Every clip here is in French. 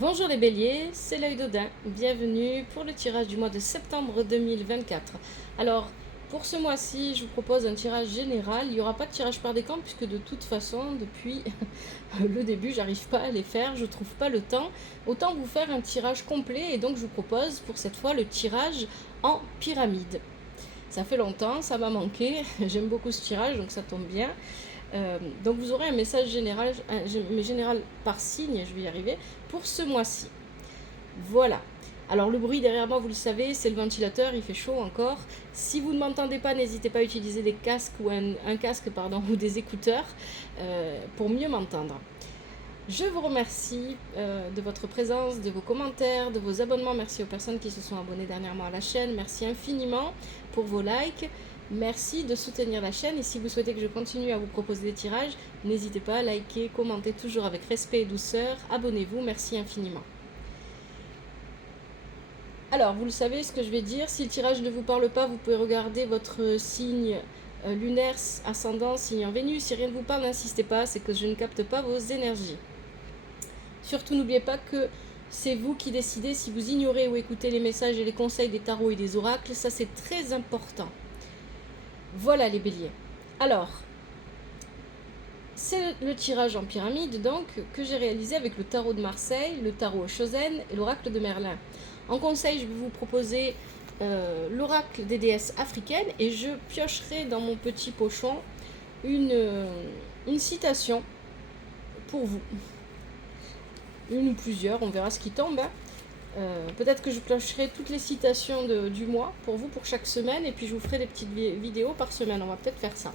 Bonjour les béliers, c'est l'œil d'Odin. Bienvenue pour le tirage du mois de septembre 2024. Alors, pour ce mois-ci, je vous propose un tirage général. Il n'y aura pas de tirage par décan puisque de toute façon, depuis le début, j'arrive pas à les faire, je trouve pas le temps. Autant vous faire un tirage complet et donc je vous propose pour cette fois le tirage en pyramide. Ça fait longtemps, ça m'a manqué, j'aime beaucoup ce tirage donc ça tombe bien. Donc vous aurez un message général, général par signe, je vais y arriver, pour ce mois-ci. Voilà. Alors le bruit derrière moi, vous le savez, c'est le ventilateur, il fait chaud encore. Si vous ne m'entendez pas, n'hésitez pas à utiliser des casques ou un casque pardon, ou des écouteurs pour mieux m'entendre. Je vous remercie de votre présence, de vos commentaires, de vos abonnements. Merci aux personnes qui se sont abonnées dernièrement à la chaîne. Merci infiniment pour vos likes. Merci de soutenir la chaîne et si vous souhaitez que je continue à vous proposer des tirages, n'hésitez pas à liker, commenter toujours avec respect et douceur. Abonnez-vous, merci infiniment. Alors, vous le savez ce que je vais dire. Si le tirage ne vous parle pas, vous pouvez regarder votre signe lunaire, ascendant, signe en Vénus. Si rien ne vous parle, n'insistez pas, c'est que je ne capte pas vos énergies. Surtout, n'oubliez pas que c'est vous qui décidez si vous ignorez ou écoutez les messages et les conseils des tarots et des oracles. Ça, c'est très important. Voilà les béliers. Alors, c'est le tirage en pyramide donc que j'ai réalisé avec le tarot de Marseille, le tarot Chosen et l'oracle de Merlin. En conseil, je vais vous proposer l'oracle des déesses africaines et je piocherai dans mon petit pochon une citation pour vous. Une ou plusieurs, on verra ce qui tombe. Peut-être que je piocherai toutes les citations du mois pour vous, pour chaque semaine, et puis je vous ferai des petites vidéos par semaine. On va peut-être faire ça.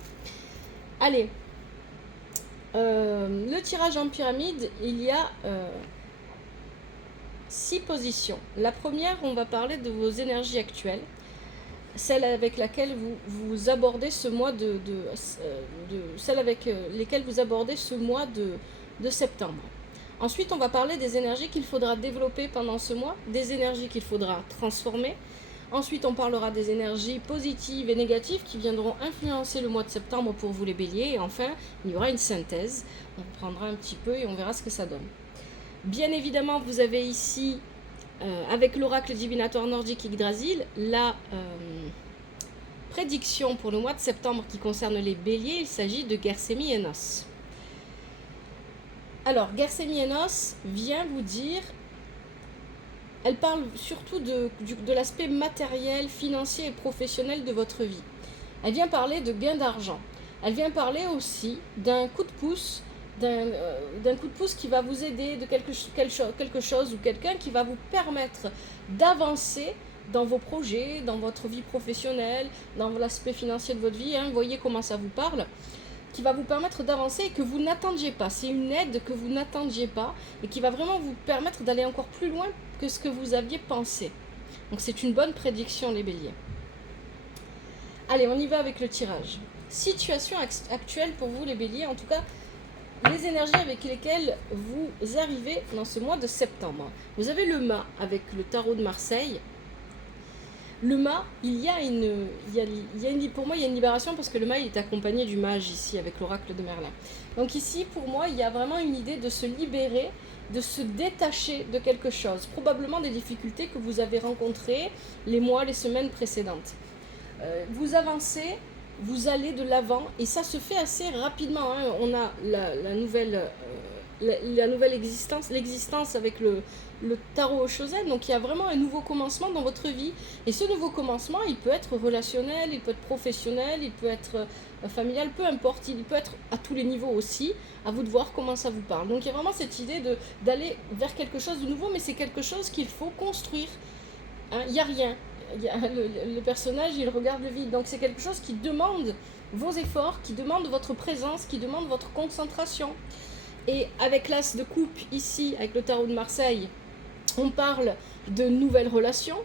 Allez, le tirage en pyramide, il y a 6 positions. La première, on va parler de vos énergies actuelles, celle avec laquelle vous abordez ce mois celle avec lesquelles vous abordez ce mois de septembre. Ensuite, on va parler des énergies qu'il faudra développer pendant ce mois, des énergies qu'il faudra transformer. Ensuite, on parlera des énergies positives et négatives qui viendront influencer le mois de septembre pour vous les béliers. Et enfin, il y aura une synthèse. On prendra un petit peu et on verra ce que ça donne. Bien évidemment, vous avez ici, avec l'oracle divinatoire nordique Yggdrasil, la prédiction pour le mois de septembre qui concerne les béliers. Il s'agit de Gersemi Enos. Alors, Gersemi Enos vient vous dire, elle parle surtout de l'aspect matériel, financier et professionnel de votre vie. Elle vient parler de gain d'argent. Elle vient parler aussi d'un coup de pouce, d'un coup de pouce qui va vous aider, de quelque chose ou quelqu'un qui va vous permettre d'avancer dans vos projets, dans votre vie professionnelle, dans l'aspect financier de votre vie. Vous voyez comment ça vous parle, qui va vous permettre d'avancer et que vous n'attendiez pas. C'est une aide que vous n'attendiez pas et qui va vraiment vous permettre d'aller encore plus loin que ce que vous aviez pensé. Donc c'est une bonne prédiction les béliers. Allez, on y va avec le tirage. Situation actuelle pour vous les béliers, en tout cas les énergies avec lesquelles vous arrivez dans ce mois de septembre. Vous avez le mât avec le tarot de Marseille. Le mât, pour moi, il y a une libération parce que le mât, il est accompagné du mage ici avec l'oracle de Merlin. Donc ici, pour moi, il y a vraiment une idée de se libérer, de se détacher de quelque chose. Probablement des difficultés que vous avez rencontrées les mois, les semaines précédentes. Vous avancez, vous allez de l'avant et ça se fait assez rapidement. On a la nouvelle existence, l'existence avec le tarot Chosen. Donc il y a vraiment un nouveau commencement dans votre vie. Et ce nouveau commencement, il peut être relationnel, il peut être professionnel, il peut être familial, peu importe. Il peut être à tous les niveaux aussi. À vous de voir comment ça vous parle. Donc il y a vraiment cette idée d'aller vers quelque chose de nouveau, mais c'est quelque chose qu'il faut construire. Il n'y a rien. Le personnage, il regarde le vide. Donc c'est quelque chose qui demande vos efforts, qui demande votre présence, qui demande votre concentration. Et avec l'as de coupe ici, avec le tarot de Marseille, on parle de nouvelles relations,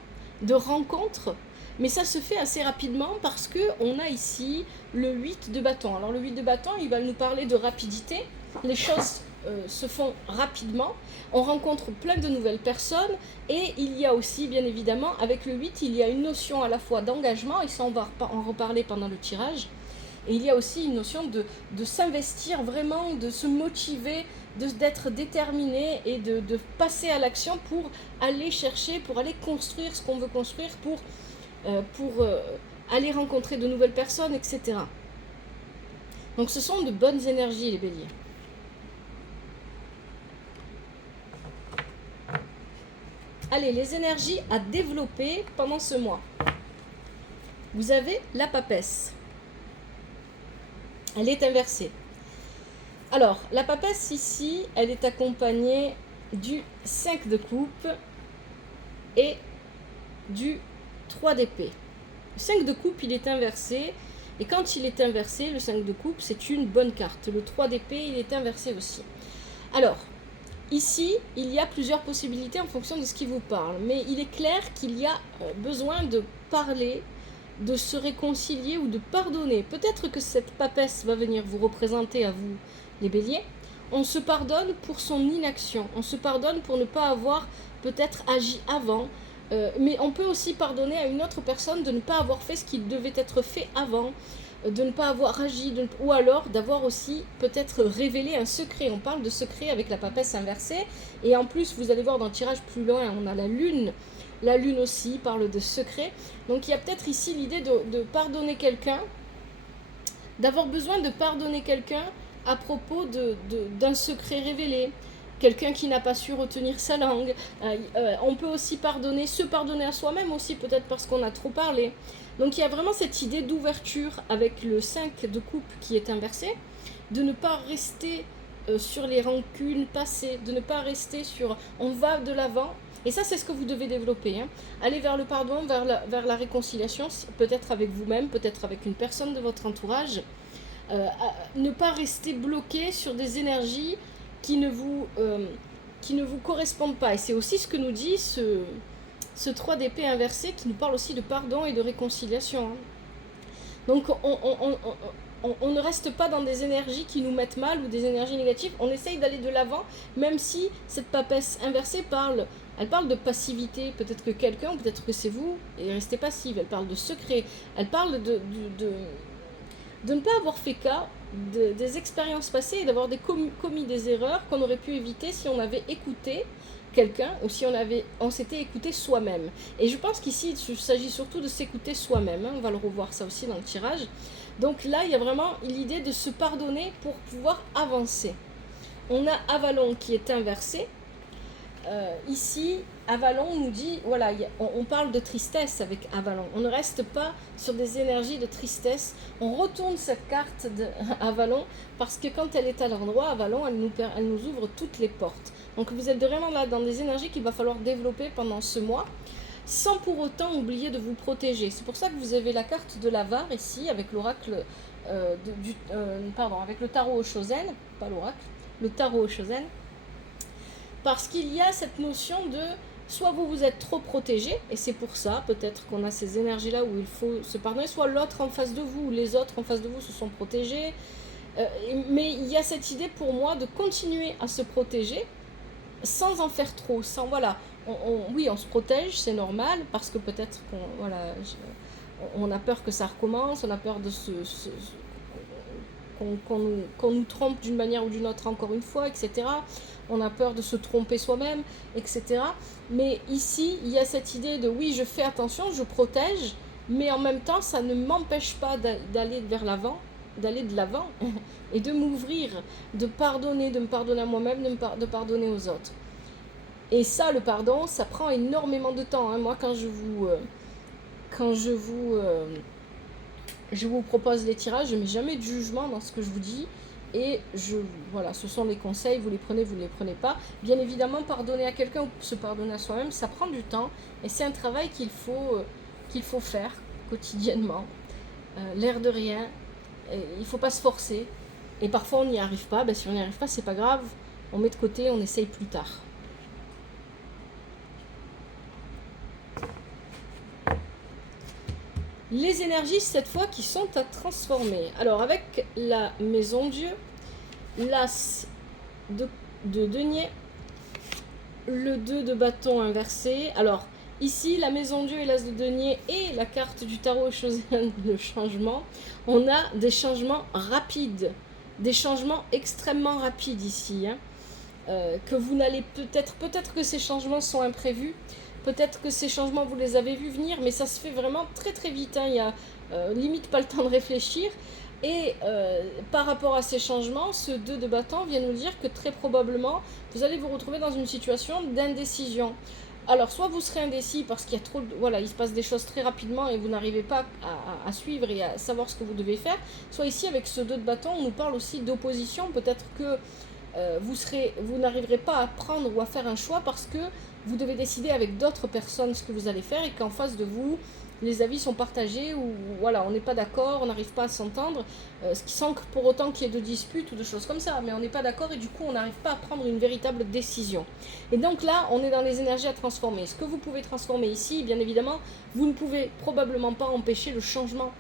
de rencontres, mais ça se fait assez rapidement parce qu'on a ici le 8 de bâton. Alors le 8 de bâton, il va nous parler de rapidité. Les choses se font rapidement, on rencontre plein de nouvelles personnes et il y a aussi bien évidemment avec le 8 il y a une notion à la fois d'engagement et ça on va en reparler pendant le tirage et il y a aussi une notion de s'investir vraiment, de se motiver d'être déterminé et de passer à l'action pour aller chercher, pour aller construire ce qu'on veut construire, pour aller rencontrer de nouvelles personnes, etc. Donc ce sont de bonnes énergies, les béliers. Allez, les énergies à développer pendant ce mois. Vous avez la papesse. Elle est inversée. Alors, la papesse ici, elle est accompagnée du 5 de coupe et du 3 d'épée. Le 5 de coupe, il est inversé. Et quand il est inversé, le 5 de coupe, c'est une bonne carte. Le 3 d'épée, il est inversé aussi. Alors, ici, il y a plusieurs possibilités en fonction de ce qui vous parle. Mais il est clair qu'il y a besoin de parler, de se réconcilier ou de pardonner. Peut-être que cette papesse va venir vous représenter à vous, les béliers. On se pardonne pour son inaction. On se pardonne pour ne pas avoir peut-être agi avant. Mais on peut aussi pardonner à une autre personne de ne pas avoir fait ce qui devait être fait avant, de ne pas avoir agi, ou alors d'avoir aussi peut-être révélé un secret. On parle de secret avec la papesse inversée. Et en plus, vous allez voir dans le tirage plus loin, on a la lune. La lune aussi parle de secret. Donc il y a peut-être ici l'idée de pardonner quelqu'un, d'avoir besoin de pardonner quelqu'un à propos d'un secret révélé. Quelqu'un qui n'a pas su retenir sa langue. On peut aussi se pardonner à soi-même aussi, peut-être parce qu'on a trop parlé. Donc il y a vraiment cette idée d'ouverture avec le 5 de coupe qui est inversé, de ne pas rester sur les rancunes passées, de ne pas rester sur on va de l'avant. Et ça, c'est ce que vous devez développer. Aller vers le pardon, vers la réconciliation, peut-être avec vous-même, peut-être avec une personne de votre entourage. Ne pas rester bloqué sur des énergies qui ne vous correspondent pas. Et c'est aussi ce que nous dit ce 3 d'épée inversé qui nous parle aussi de pardon et de réconciliation. Donc on ne reste pas dans des énergies qui nous mettent mal ou des énergies négatives. On essaye d'aller de l'avant, même si cette papesse inversée elle parle de passivité. Peut-être que quelqu'un, peut-être que c'est vous, et restez passive. Elle parle de secret. Elle parle de ne pas avoir fait cas des expériences passées et d'avoir commis des erreurs qu'on aurait pu éviter si on avait écouté quelqu'un ou si on s'était écouté soi-même. Et je pense qu'ici, il s'agit surtout de s'écouter soi-même. On va le revoir ça aussi dans le tirage. Donc là, il y a vraiment l'idée de se pardonner pour pouvoir avancer. On a Avalon qui est inversé. Ici, Avalon nous dit, voilà, on parle de tristesse avec Avalon. On ne reste pas sur des énergies de tristesse. On retourne cette carte d'Avalon parce que quand elle est à l'endroit, Avalon, elle nous ouvre toutes les portes. Donc vous êtes vraiment là dans des énergies qu'il va falloir développer pendant ce mois, sans pour autant oublier de vous protéger. C'est pour ça que vous avez la carte de l'Avare ici, avec l'oracle, avec le tarot au Shosen, pas l'oracle, le tarot au Shosen. Parce qu'il y a cette notion de soit vous êtes trop protégé, et c'est pour ça peut-être qu'on a ces énergies-là où il faut se pardonner, soit l'autre en face de vous, ou les autres en face de vous se sont protégés. Mais il y a cette idée pour moi de continuer à se protéger sans en faire trop. Voilà, oui, on se protège, c'est normal, parce que peut-être on a peur que ça recommence, on a peur de qu'on nous trompe d'une manière ou d'une autre encore une fois, etc. On a peur de se tromper soi-même, etc. Mais ici, il y a cette idée de oui, je fais attention, je protège, mais en même temps, ça ne m'empêche pas d'aller vers l'avant, d'aller de l'avant et de m'ouvrir, de me pardonner à moi-même, de pardonner aux autres. Et ça, le pardon, ça prend énormément de temps. Moi, quand je vous propose les tirages, je ne mets jamais de jugement dans ce que je vous dis. Et voilà, ce sont les conseils, vous les prenez, vous ne les prenez pas. Bien évidemment, pardonner à quelqu'un ou se pardonner à soi-même, ça prend du temps. Et c'est un travail qu'il faut faire quotidiennement. L'air de rien, il ne faut pas se forcer. Et parfois, on n'y arrive pas. Si on n'y arrive pas, c'est pas grave. On met de côté, on essaye plus tard. Les énergies, cette fois, qui sont à transformer. Alors, avec la maison Dieu, l'as de denier, le 2 de bâton inversé. Alors, ici, la maison Dieu et l'as de denier et la carte du tarot Shosen, le changement. On a des changements rapides, des changements extrêmement rapides ici. que vous n'allez peut-être que ces changements sont imprévus, peut-être que ces changements vous les avez vus venir, mais ça se fait vraiment très très vite, hein. Il y a limite pas le temps de réfléchir. Et par rapport à ces changements, ce 2 de bâton vient nous dire que très probablement, vous allez vous retrouver dans une situation d'indécision. Alors, soit vous serez indécis parce qu'il y a trop voilà, il se passe des choses très rapidement et vous n'arrivez pas à suivre et à savoir ce que vous devez faire. Soit ici, avec ce 2 de bâton, on nous parle aussi d'opposition. Peut-être que vous n'arriverez pas à prendre ou à faire un choix parce que vous devez décider avec d'autres personnes ce que vous allez faire et qu'en face de vous, les avis sont partagés ou voilà, on n'est pas d'accord, on n'arrive pas à s'entendre, ce qui sent que pour autant qu'il y ait de disputes ou de choses comme ça, mais on n'est pas d'accord et du coup on n'arrive pas à prendre une véritable décision. Et donc là, on est dans les énergies à transformer. Ce que vous pouvez transformer ici, bien évidemment, vous ne pouvez probablement pas empêcher le changement,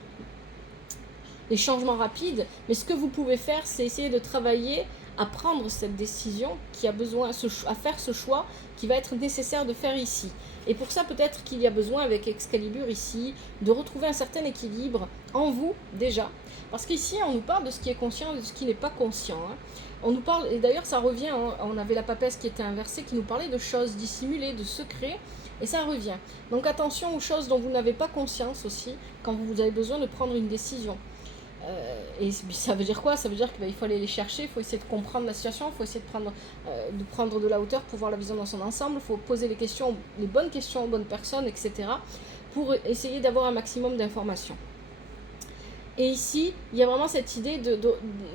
les changements rapides, mais ce que vous pouvez faire, c'est essayer de travailler à prendre cette décision qui a besoin, à faire ce choix qui va être nécessaire de faire ici. Et pour ça, peut-être qu'il y a besoin, avec Excalibur ici, de retrouver un certain équilibre en vous, déjà. Parce qu'ici, on nous parle de ce qui est conscient et de ce qui n'est pas conscient, hein. On nous parle, et d'ailleurs ça revient, hein, on avait la papesse qui était inversée, qui nous parlait de choses dissimulées, de secrets, et ça revient. Donc attention aux choses dont vous n'avez pas conscience aussi, quand vous avez besoin de prendre une décision. Et ça veut dire quoi? Ça veut dire qu'il faut aller les chercher, il faut essayer de comprendre la situation, il faut essayer de prendre de la hauteur pour voir la vision dans son ensemble, il faut poser les bonnes questions aux bonnes personnes, etc. pour essayer d'avoir un maximum d'informations. Et ici, il y a vraiment cette idée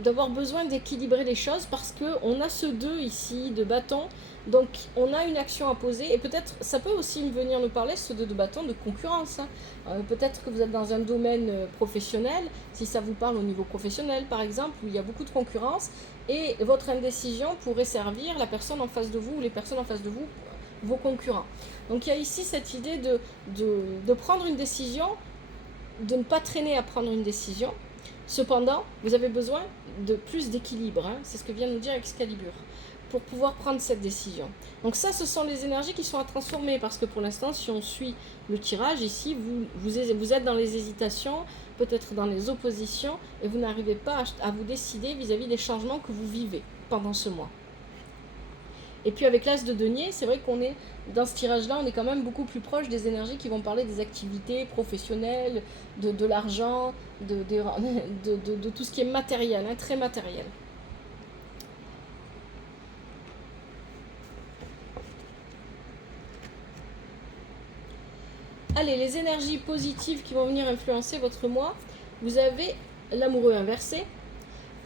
d'avoir besoin d'équilibrer les choses parce qu'on a ce 2 ici de bâton, donc on a une action à poser et peut-être ça peut aussi venir nous parler, ce 2 de bâton, de concurrence, hein. Peut-être que vous êtes dans un domaine professionnel, si ça vous parle au niveau professionnel par exemple, où il y a beaucoup de concurrence et votre indécision pourrait servir la personne en face de vous ou les personnes en face de vous, vos concurrents. Donc il y a ici cette idée de prendre une décision, de ne pas traîner à prendre une décision. Cependant, vous avez besoin de plus d'équilibre, hein. C'est ce que vient de nous dire Excalibur, pour pouvoir prendre cette décision. Donc ça, ce sont les énergies qui sont à transformer, parce que pour l'instant, si on suit le tirage, ici, vous êtes dans les hésitations, peut-être dans les oppositions, et vous n'arrivez pas à vous décider vis-à-vis des changements que vous vivez pendant ce mois. Et puis avec l'as de denier, c'est vrai qu'on est, dans ce tirage-là, on est quand même beaucoup plus proche des énergies qui vont parler des activités professionnelles, de l'argent, de tout ce qui est matériel, hein, très matériel. Allez, les énergies positives qui vont venir influencer votre mois, vous avez l'amoureux inversé.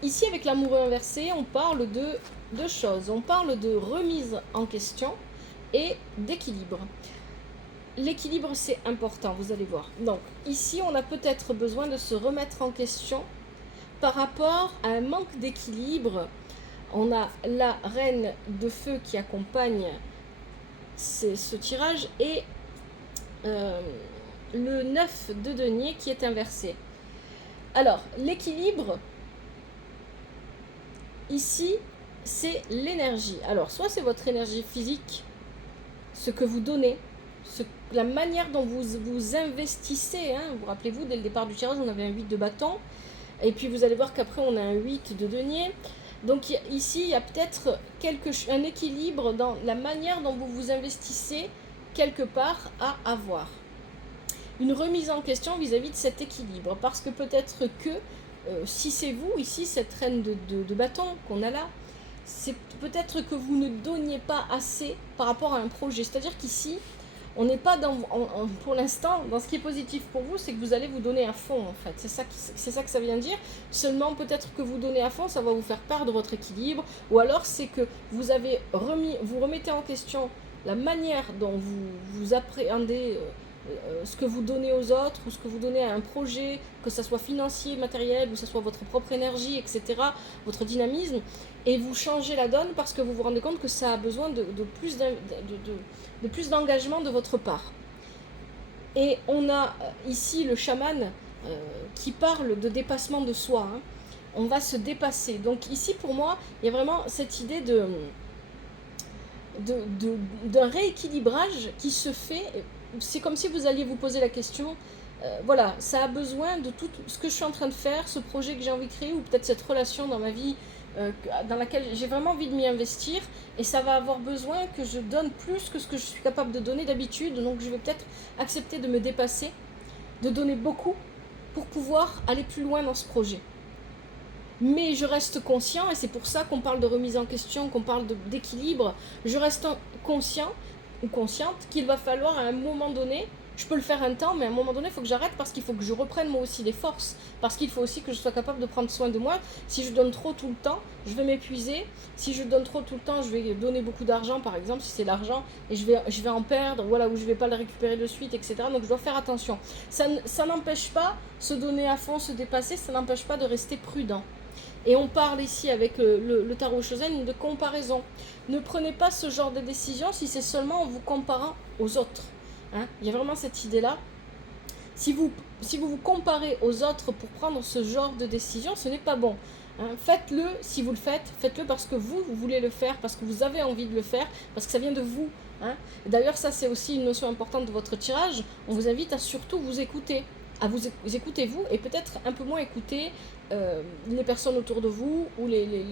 Ici, avec l'amoureux inversé, on parle de deux choses. On parle de remise en question et d'équilibre. L'équilibre, c'est important, vous allez voir. Donc, ici, on a peut-être besoin de se remettre en question par rapport à un manque d'équilibre. On a la reine de feu qui accompagne ce tirage et le 9 de denier qui est inversé. Alors, l'équilibre, ici, c'est l'énergie. Alors, soit c'est votre énergie physique, ce que vous donnez, la manière dont vous investissez, hein. Vous rappelez-vous, dès le départ du tirage, on avait un 8 de bâton, et puis vous allez voir qu'après, on a un 8 de denier. Donc ici, il y a peut-être un équilibre dans la manière dont vous vous investissez quelque part à avoir. Une remise en question vis-à-vis de cet équilibre, parce que peut-être que si c'est vous, ici, cette reine de bâton qu'on a là, c'est peut-être que vous ne donniez pas assez par rapport à un projet. C'est-à-dire qu'ici, on n'est pas pour l'instant, dans ce qui est positif pour vous, c'est que vous allez vous donner à fond, en fait. C'est ça que ça vient dire. Seulement, peut-être que vous donnez à fond, ça va vous faire perdre votre équilibre. Ou alors, c'est que vous remettez en question la manière dont vous appréhendez ce que vous donnez aux autres, ou ce que vous donnez à un projet, que ce soit financier, matériel, ou que ce soit votre propre énergie, etc., votre dynamisme, et vous changez la donne parce que vous vous rendez compte que ça a besoin de plus d'engagement de votre part. Et on a ici le chaman qui parle de dépassement de soi, hein. On va se dépasser. Donc ici, pour moi, il y a vraiment cette idée d'un rééquilibrage qui se fait. C'est comme si vous alliez vous poser la question, voilà, ça a besoin de tout ce que je suis en train de faire, ce projet que j'ai envie de créer, ou peut-être cette relation dans ma vie dans laquelle j'ai vraiment envie de m'y investir, et ça va avoir besoin que je donne plus que ce que je suis capable de donner d'habitude, donc je vais peut-être accepter de me dépasser, de donner beaucoup pour pouvoir aller plus loin dans ce projet. Mais je reste conscient, et c'est pour ça qu'on parle de remise en question, qu'on parle d'équilibre, je reste conscient ou consciente qu'il va falloir à un moment donné, je peux le faire un temps, mais à un moment donné, il faut que j'arrête parce qu'il faut que je reprenne moi aussi des forces, parce qu'il faut aussi que je sois capable de prendre soin de moi. Si je donne trop tout le temps, je vais m'épuiser. Si je donne trop tout le temps, je vais donner beaucoup d'argent, par exemple, si c'est l'argent, et je vais en perdre, voilà, ou je vais pas le récupérer de suite, etc. Donc je dois faire attention. Ça n'empêche pas se donner à fond, se dépasser, ça n'empêche pas de rester prudent. Et on parle ici avec le tarot Shozen de comparaison. Ne prenez pas ce genre de décision si c'est seulement en vous comparant aux autres. Hein, il y a vraiment cette idée-là. Si vous vous comparez aux autres pour prendre ce genre de décision, ce n'est pas bon. Hein, faites-le, si vous le faites, faites-le parce que vous voulez le faire, parce que vous avez envie de le faire, parce que ça vient de vous. Hein. D'ailleurs, ça c'est aussi une notion importante de votre tirage. On vous invite à surtout vous écouter. À vous écoutez vous et peut-être un peu moins écouter les personnes autour de vous ou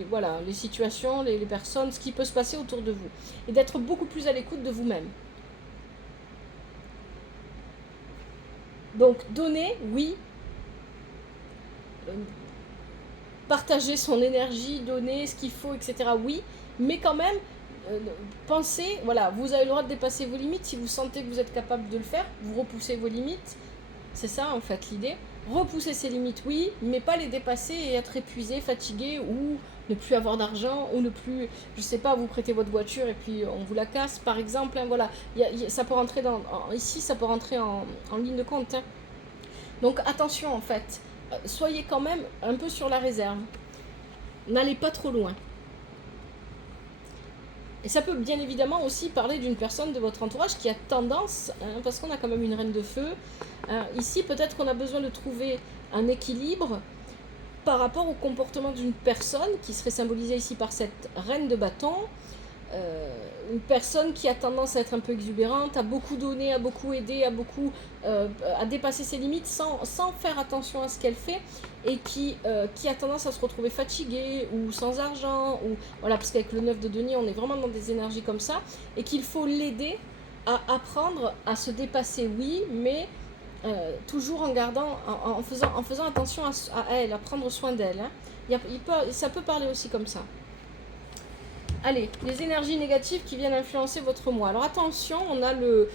voilà, les situations, les personnes, ce qui peut se passer autour de vous. Et d'être beaucoup plus à l'écoute de vous-même. Donc, donner, oui. Partager son énergie, donner ce qu'il faut, etc. Oui. Mais quand même, pensez, voilà, vous avez le droit de dépasser vos limites. Si vous sentez que vous êtes capable de le faire, vous repoussez vos limites. C'est ça, en fait, l'idée. Repousser ses limites, oui, mais pas les dépasser et être épuisé, fatigué, ou ne plus avoir d'argent, ou ne plus, je sais pas, vous prêtez votre voiture et puis on vous la casse, par exemple. Hein, voilà, ça peut rentrer ici, ça peut rentrer en ligne de compte. Hein. Donc attention, en fait, soyez quand même un peu sur la réserve. N'allez pas trop loin. Et ça peut bien évidemment aussi parler d'une personne de votre entourage qui a tendance, hein, parce qu'on a quand même une reine de feu, ici peut-être qu'on a besoin de trouver un équilibre par rapport au comportement d'une personne qui serait symbolisée ici par cette reine de bâton, une personne qui a tendance à être un peu exubérante, à beaucoup donner, à beaucoup aider, à dépasser ses limites sans faire attention à ce qu'elle fait, et qui a tendance à se retrouver fatiguée ou sans argent, ou voilà, parce qu'avec le 9 de denier on est vraiment dans des énergies comme ça, et qu'il faut l'aider à apprendre à se dépasser, oui, mais toujours en gardant, en faisant attention à elle, à prendre soin d'elle. Hein. Ça peut parler aussi comme ça. Allez, les énergies négatives qui viennent influencer votre moi. Alors attention, on a le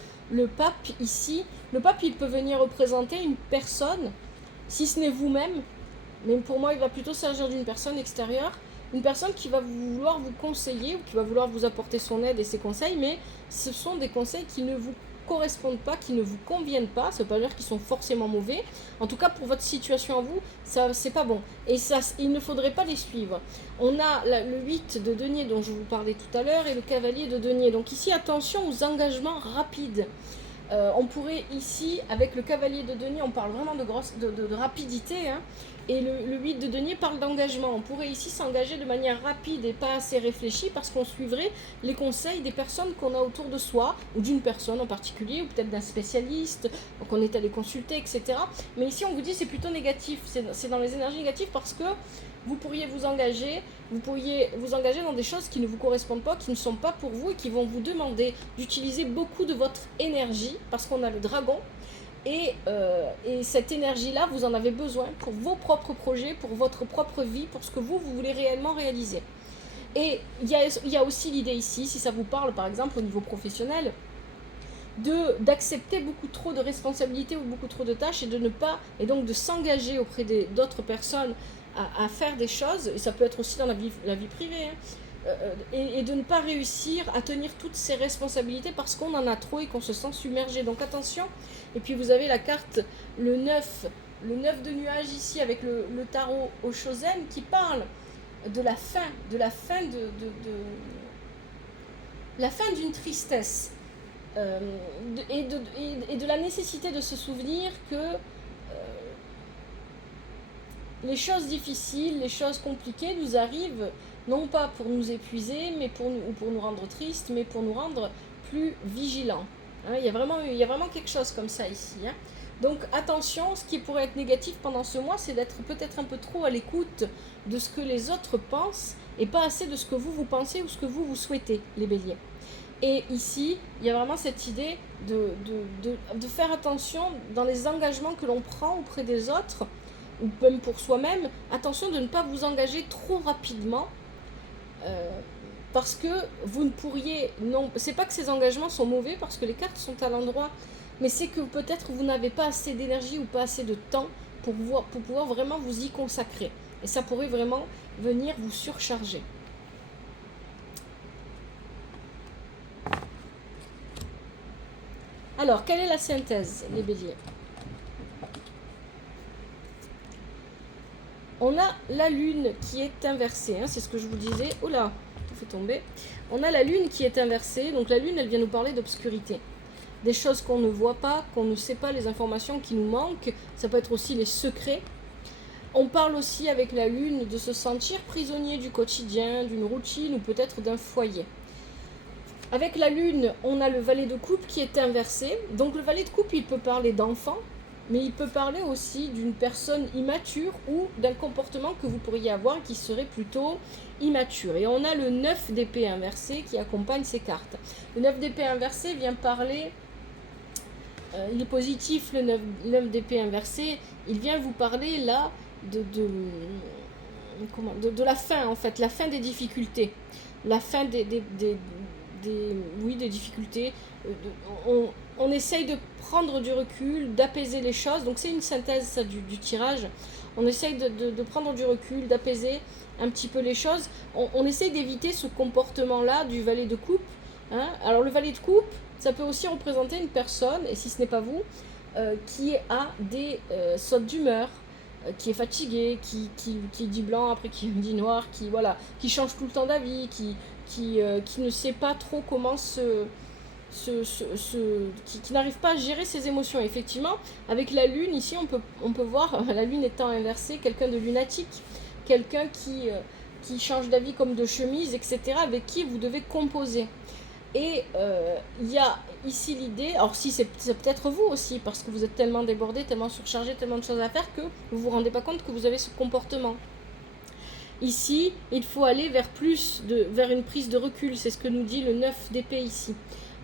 pape ici. Le pape, il peut venir représenter une personne, si ce n'est vous-même, mais pour moi, il va plutôt s'agir d'une personne extérieure, une personne qui va vouloir vous conseiller ou qui va vouloir vous apporter son aide et ses conseils, mais ce sont des conseils qui ne vous correspondent pas, qui ne vous conviennent pas. Ça ne veut pas dire qu'ils sont forcément mauvais. En tout cas, pour votre situation à vous, ça c'est pas bon. Et ça, il ne faudrait pas les suivre. On a le 8 de denier dont je vous parlais tout à l'heure et le cavalier de denier. Donc ici, attention aux engagements rapides. On pourrait ici, avec le cavalier de denier, on parle vraiment de rapidité, hein, et le 8 de denier parle d'engagement. On pourrait ici s'engager de manière rapide et pas assez réfléchie parce qu'on suivrait les conseils des personnes qu'on a autour de soi, ou d'une personne en particulier, ou peut-être d'un spécialiste qu'on est allé consulter, etc. Mais ici, on vous dit c'est plutôt négatif, c'est dans les énergies négatives parce que vous pourriez vous engager dans des choses qui ne vous correspondent pas, qui ne sont pas pour vous et qui vont vous demander d'utiliser beaucoup de votre énergie parce qu'on a le dragon. Et cette énergie-là, vous en avez besoin pour vos propres projets, pour votre propre vie, pour ce que vous voulez réellement réaliser. Et il y a aussi l'idée ici, si ça vous parle par exemple au niveau professionnel, d'accepter beaucoup trop de responsabilités ou beaucoup trop de tâches et donc de s'engager auprès d'autres personnes à faire des choses, et ça peut être aussi dans la vie privée, hein, et de ne pas réussir à tenir toutes ces responsabilités parce qu'on en a trop et qu'on se sent submergé. Donc attention. Et puis vous avez la carte, le 9 de nuages ici avec le tarot au Shozen qui parle de la fin d'une tristesse, et de la nécessité de se souvenir que les choses difficiles, les choses compliquées nous arrivent non pas pour nous épuiser ou pour nous rendre tristes, mais pour nous rendre plus vigilants. Hein, il y a vraiment quelque chose comme ça ici. Hein. Donc attention, ce qui pourrait être négatif pendant ce mois, c'est d'être peut-être un peu trop à l'écoute de ce que les autres pensent et pas assez de ce que vous pensez ou ce que vous souhaitez, les béliers. Et ici, il y a vraiment cette idée de faire attention dans les engagements que l'on prend auprès des autres, ou même pour soi-même, attention de ne pas vous engager trop rapidement, parce que vous ne pourriez... Non, c'est pas que ces engagements sont mauvais, parce que les cartes sont à l'endroit, mais c'est que peut-être vous n'avez pas assez d'énergie ou pas assez de temps pour pouvoir vraiment vous y consacrer. Et ça pourrait vraiment venir vous surcharger. Alors, quelle est la synthèse, les béliers? On a la lune qui est inversée, hein, c'est ce que je vous disais. Oh là, tout fait tomber. On a la lune qui est inversée, donc la lune, elle vient nous parler d'obscurité. Des choses qu'on ne voit pas, qu'on ne sait pas, les informations qui nous manquent, ça peut être aussi les secrets. On parle aussi avec la lune de se sentir prisonnier du quotidien, d'une routine ou peut-être d'un foyer. Avec la lune, on a le valet de coupe qui est inversé. Donc le valet de coupe, il peut parler d'enfant, mais il peut parler aussi d'une personne immature ou d'un comportement que vous pourriez avoir qui serait plutôt immature. Et on a le 9 d'épée inversé qui accompagne ces cartes. Le 9 d'épée inversé vient parler, il est positif, le 9 d'épée inversé, il vient vous parler là de la fin en fait, la fin des difficultés, la fin des difficultés. On essaye de prendre du recul, d'apaiser les choses. Donc c'est une synthèse ça, du tirage. On essaye de prendre du recul, d'apaiser un petit peu les choses. On essaye d'éviter ce comportement-là du valet de coupe. Hein. Alors le valet de coupe, ça peut aussi représenter une personne, et si ce n'est pas vous, qui a des sautes d'humeur, qui est fatigué, qui dit blanc, après qui dit noir, qui change tout le temps d'avis, qui ne sait pas trop comment qui n'arrive pas à gérer ses émotions. Effectivement, avec la lune, ici, on peut voir, la lune étant inversée, quelqu'un de lunatique, quelqu'un qui change d'avis comme de chemise, etc., avec qui vous devez composer. Et il y a ici l'idée, alors si c'est peut-être vous aussi, parce que vous êtes tellement débordé, tellement surchargé, tellement de choses à faire que vous ne vous rendez pas compte que vous avez ce comportement. Ici, il faut aller vers une prise de recul, c'est ce que nous dit le 9 d'épée ici.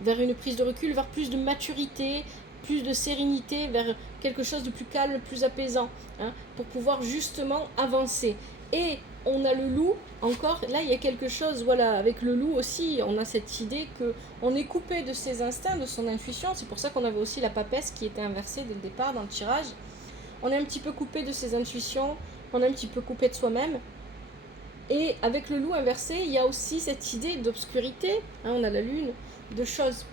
Vers une prise de recul, vers plus de maturité, plus de sérénité, vers quelque chose de plus calme, plus apaisant, hein, pour pouvoir justement avancer. Et on a le loup, encore, là il y a quelque chose, voilà, avec le loup aussi, on a cette idée qu'on est coupé de ses instincts, de son intuition, c'est pour ça qu'on avait aussi la papesse qui était inversée dès le départ dans le tirage. On est un petit peu coupé de ses intuitions, on est un petit peu coupé de soi-même. Et avec le loup inversé, il y a aussi cette idée d'obscurité, hein, on a la lune, de choses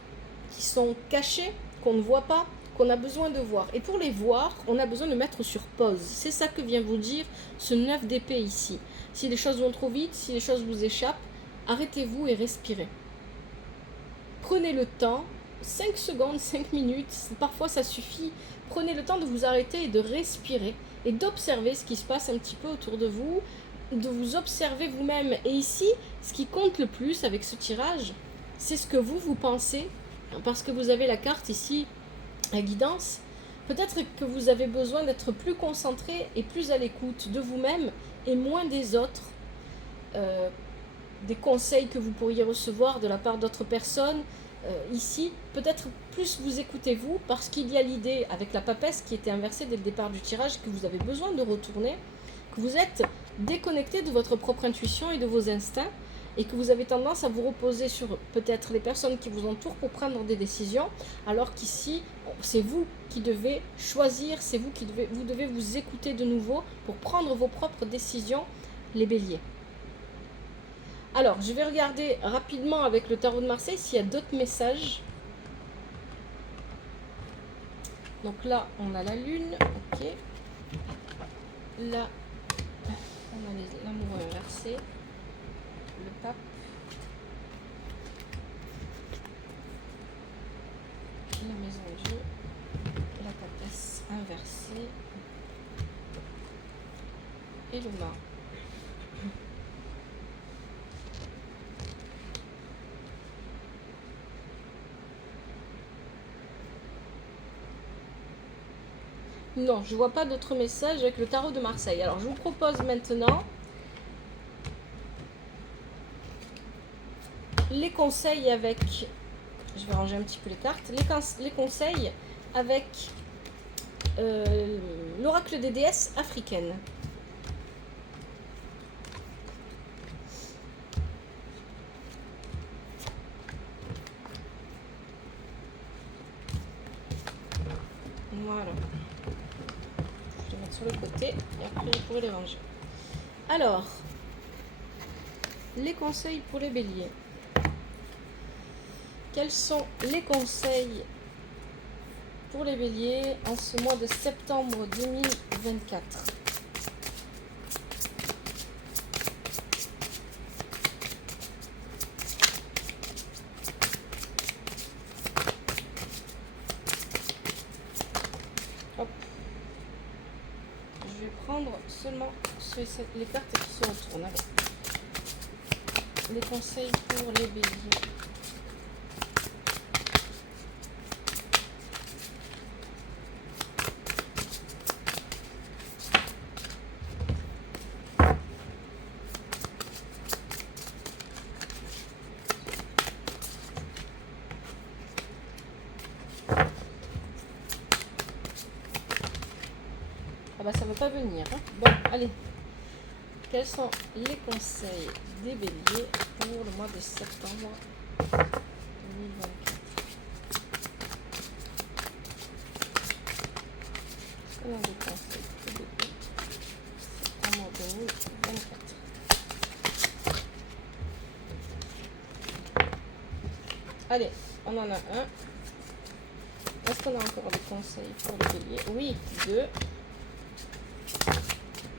qui sont cachées, qu'on ne voit pas, qu'on a besoin de voir. Et pour les voir, on a besoin de mettre sur pause. C'est ça que vient vous dire ce 9 d'épée ici. Si les choses vont trop vite, si les choses vous échappent, arrêtez-vous et respirez. Prenez le temps, 5 secondes, 5 minutes, parfois ça suffit. Prenez le temps de vous arrêter et de respirer et d'observer ce qui se passe un petit peu autour de vous, de vous observer vous-même. Et ici, ce qui compte le plus avec ce tirage, c'est ce que vous pensez, parce que vous avez la carte ici, la guidance. Peut-être que vous avez besoin d'être plus concentré et plus à l'écoute de vous-même et moins des autres, des conseils que vous pourriez recevoir de la part d'autres personnes. Ici, peut-être plus vous écoutez-vous, parce qu'il y a l'idée avec la papesse qui était inversée dès le départ du tirage, que vous avez besoin de retourner, que vous êtes déconnecté de votre propre intuition et de vos instincts, et que vous avez tendance à vous reposer sur peut-être les personnes qui vous entourent pour prendre des décisions, alors qu'ici, c'est vous qui devez choisir, c'est vous vous devez vous écouter de nouveau pour prendre vos propres décisions, les béliers. Alors, je vais regarder rapidement avec le tarot de Marseille s'il y a d'autres messages. Donc là, on a la lune, ok. Là, on a l'amoureux inversé, le pape, la maison de Dieu, la papesse inversée et le mât. Non, je vois pas d'autres messages avec le tarot de Marseille. Alors, je vous propose maintenant les conseils avec... Je vais ranger un petit peu les cartes. Les conseils avec l'oracle des déesses africaines. Voilà. Je vais les mettre sur le côté et après je pourrai les ranger. Alors, les conseils pour les béliers. Quels sont les conseils pour les béliers en ce mois de septembre 2024? Hop. Je vais prendre seulement les cartes qui se retournent. Allez. Les conseils pour les béliers. Ah bah ça ne veut pas venir. Hein. Bon, allez. Quels sont les conseils des béliers pour le mois de septembre 2024? Est-ce qu'on a des conseils pour les béliers septembre 2024? Allez, on en a un. Est-ce qu'on a encore des conseils pour les béliers? Oui, deux.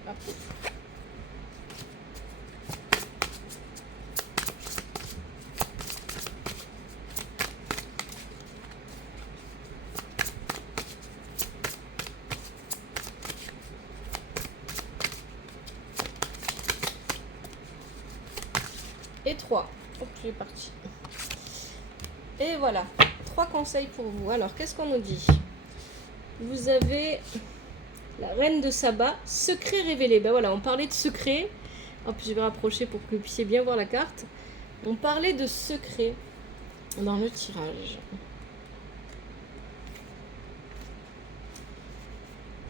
Hop. Et 3. Ok, c'est parti. Et voilà, 3 conseils pour vous. Alors, qu'est-ce qu'on nous dit? Vous avez la reine de Saba, secret révélé. Ben voilà, on parlait de secret. Hop, je vais rapprocher pour que vous puissiez bien voir la carte. On parlait de secret dans le tirage.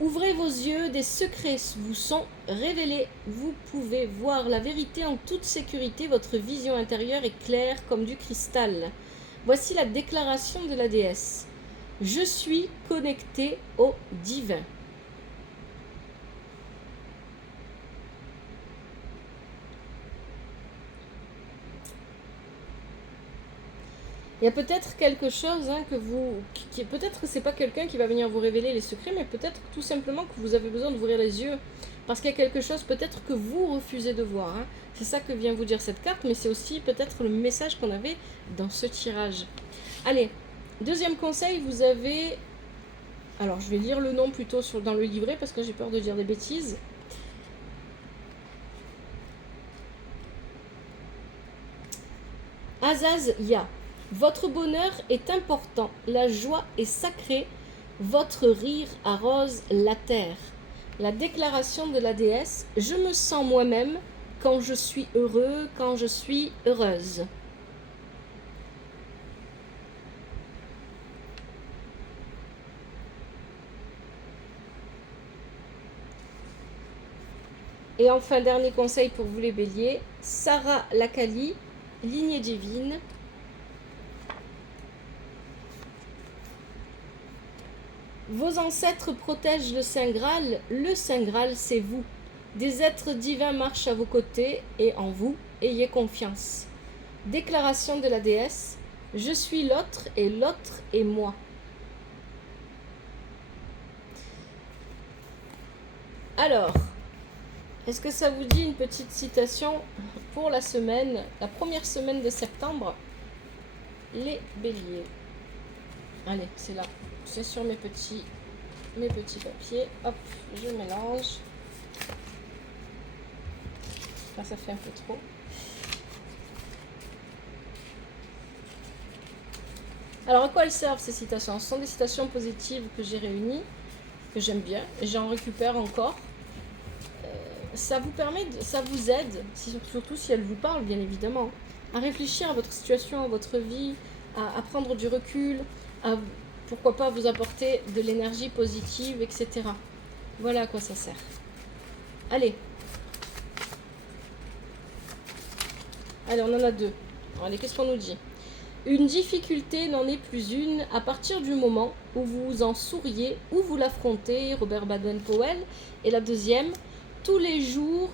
Ouvrez vos yeux, des secrets vous sont révélés. Vous pouvez voir la vérité en toute sécurité. Votre vision intérieure est claire comme du cristal. Voici la déclaration de la déesse. Je suis connecté au divin. Il y a peut-être quelque chose que vous... peut-être que c'est pas quelqu'un qui va venir vous révéler les secrets, mais peut-être tout simplement que vous avez besoin d'ouvrir les yeux. Parce qu'il y a quelque chose peut-être que vous refusez de voir. C'est ça que vient vous dire cette carte, mais c'est aussi peut-être le message qu'on avait dans ce tirage. Allez, deuxième conseil, vous avez... Alors, je vais lire le nom plutôt dans le livret parce que j'ai peur de dire des bêtises. Azaz-Ya. Votre bonheur est important, la joie est sacrée, votre rire arrose la terre. La déclaration de la déesse, je me sens moi-même quand je suis heureux, quand je suis heureuse. Et enfin, dernier conseil pour vous les béliers, Sarah Lakali, lignée divine. Vos ancêtres protègent le Saint Graal c'est vous. Des êtres divins marchent à vos côtés et en vous, ayez confiance. Déclaration de la déesse, je suis l'autre et l'autre est moi. Alors, est-ce que ça vous dit une petite citation pour la semaine, la première semaine de septembre? Les béliers. Allez, c'est là. C'est sur mes petits papiers. Hop, je mélange. Là, ça fait un peu trop. Alors, à quoi elles servent ces citations? Ce sont des citations positives que j'ai réunies que j'aime bien, et j'en récupère encore. Ça vous permet, ça vous aide, surtout si elle vous parle bien évidemment, à réfléchir à votre situation, à votre vie, à prendre du recul, à pourquoi pas vous apporter de l'énergie positive, etc. Voilà à quoi ça sert. Allez, on en a deux. Allez, qu'est-ce qu'on nous dit? Une difficulté n'en est plus une à partir du moment où vous en souriez ou vous l'affrontez, Robert Baden-Powell. Et la deuxième, tous les jours,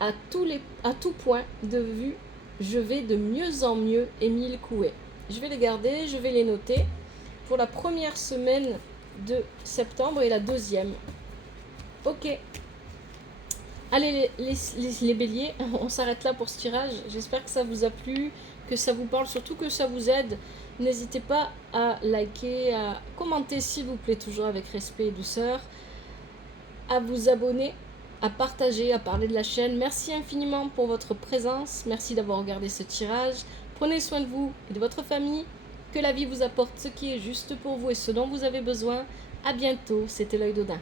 à tout point de vue, je vais de mieux en mieux, Émile Coué. Je vais les garder, je vais les noter pour la première semaine de septembre et la deuxième. Ok. Allez les béliers, on s'arrête là pour ce tirage. J'espère que ça vous a plu, que ça vous parle, surtout que ça vous aide. N'hésitez pas à liker, à commenter s'il vous plaît, toujours avec respect et douceur, à vous abonner, à partager, à parler de la chaîne. Merci infiniment pour votre présence, merci d'avoir regardé ce tirage. Prenez soin de vous et de votre famille, que la vie vous apporte ce qui est juste pour vous et ce dont vous avez besoin. À bientôt, c'était l'œil d'Odin.